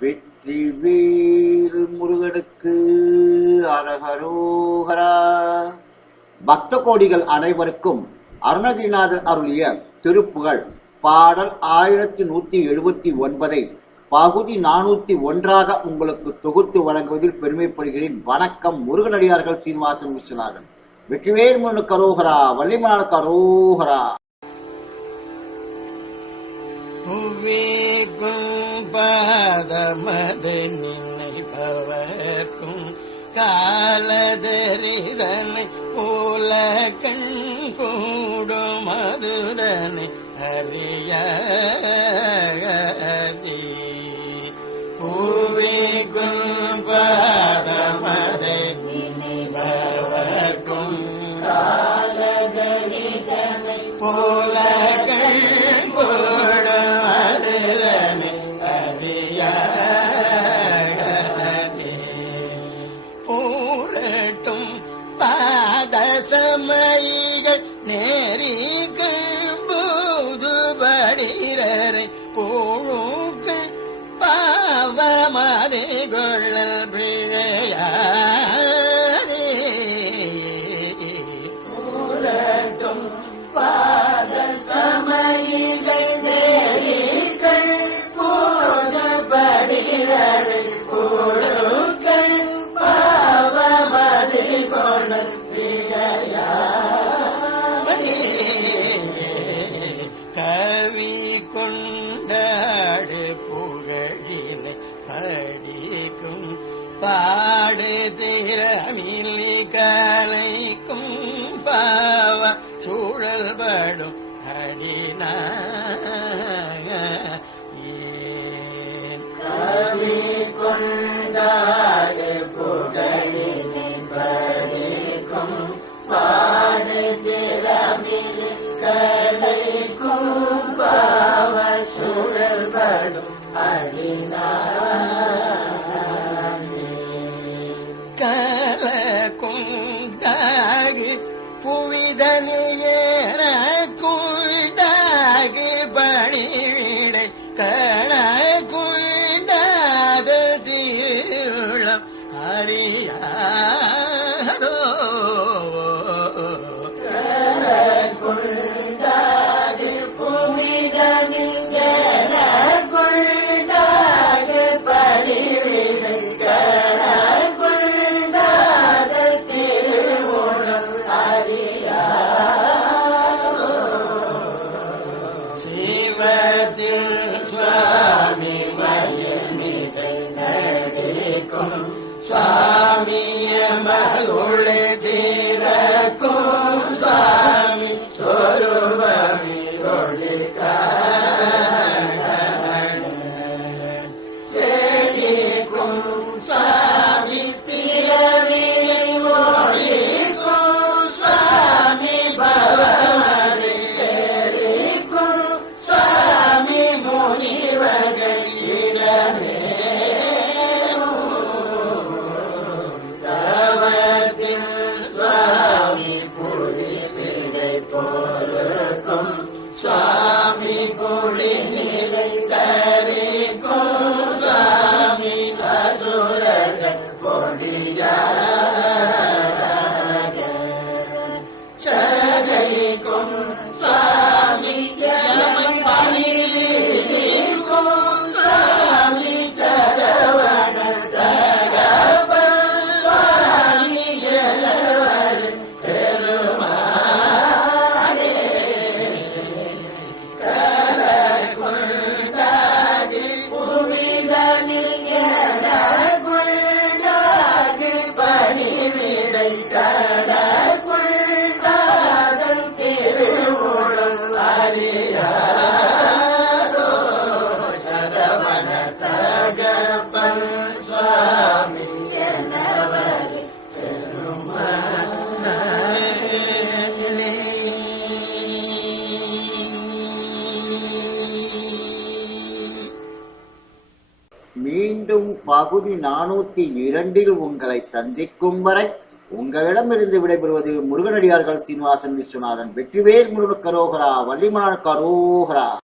வெற்றிவேல் முருகனுக்கு அரகரோகரா. பக்த கோடிகள் அனைவருக்கும் அருணகிரிநாதர் அருளிய திருப்புகழ் பாடல் 1179 பகுதி 401 உங்களுக்கு தொகுத்து வழங்குவதில் பெருமைப்படுகிறேன். வணக்கம். முருகனடியார்கள் சீனிவாசன் விஸ்வநாதன். வெற்றிவேல் முருகனுக்கு அரோகரா, வள்ளிமலானுக்கு அரோகரா. பாதமது நினைப்பவர்க்கும் காலதரிதனை போல கண் கூடும் அதுதனை அறியதி பூவிக்கும் பாதமது நினைப்பவர்க்கும் காலதரிதனை போல கண் கூடும் அதுதனை பூரட்டும் பாதசமைகள் நேரிகள் பூதுபடிரரை பூழுக்கள் பாவமதை கொள்ளல் பிழையாதே. பூரட்டும் பாதசமைகள் நேரிகள் பூதுபடிரரை பூழுக்கள் பாவமதை கொள்ளல் பிழையாதே. கவி கொண்டாடு புகழினை படிக்கும் பாடு திறமில்லி கலைக்கும் பாவ சூழல் படும் அடினா கவி கொண்டாடு புகழினை படிக்கும் பாடு திறமில்லி கலைக்கும் பாவ சூழல் படும் அடினா கலக்குண்டாகு புவிதனில் எனக்குண்டாகு பணிவிடை கணக்குண்டாத தீளம் அறியாதோ. கலக்குண்டாகு புவிதனில் எனக்குண்டாகு பணிவிடை கணக்குண்டாத தீளம் அறியாதோ. சிவத்தில் சுவாமி மயமிசை நடிக்கும் சுவாமிய மதுளை தீரக்கும் சுவாமி சொருபமி ஒளிக்க செடிக்கும் சுவாமி பிறவியை ஒழிக்கும் சுவாமி பவமதி செடிக்கும் சுவாமி முனிவர்கள் இடமே தவத்தில் சுவாமி புலி பிழை போருக்கும் சுவாமி புலி நிலை தரிக்கும் சுவாமி அசுரர்கள் பொடியாக சதைக்கும் சுவாமி பணிக்கும் சுவாமி சரவண தகவல் சுவாமி எலவர் பெருமாளே. கலக்குண்டாது புவிதனில் எனக்குண்டாது பணிவிடை கலக்குண்டாதல் திருவுளம் அறியாதோ. சரவண தகப்பன் சுவாமி எனவர் பெருமாளே. மீண்டும் பகுதி 402 உங்களை சந்திக்கும் வரை உங்களிடமிருந்து விடைபெறுவது முருகனடியார்கள் சீனிவாசன் விஸ்வநாதன். வெற்றிவேல் முருகனுக்கு அரோகரா, வள்ளிமலானுக்கு அரோகரா.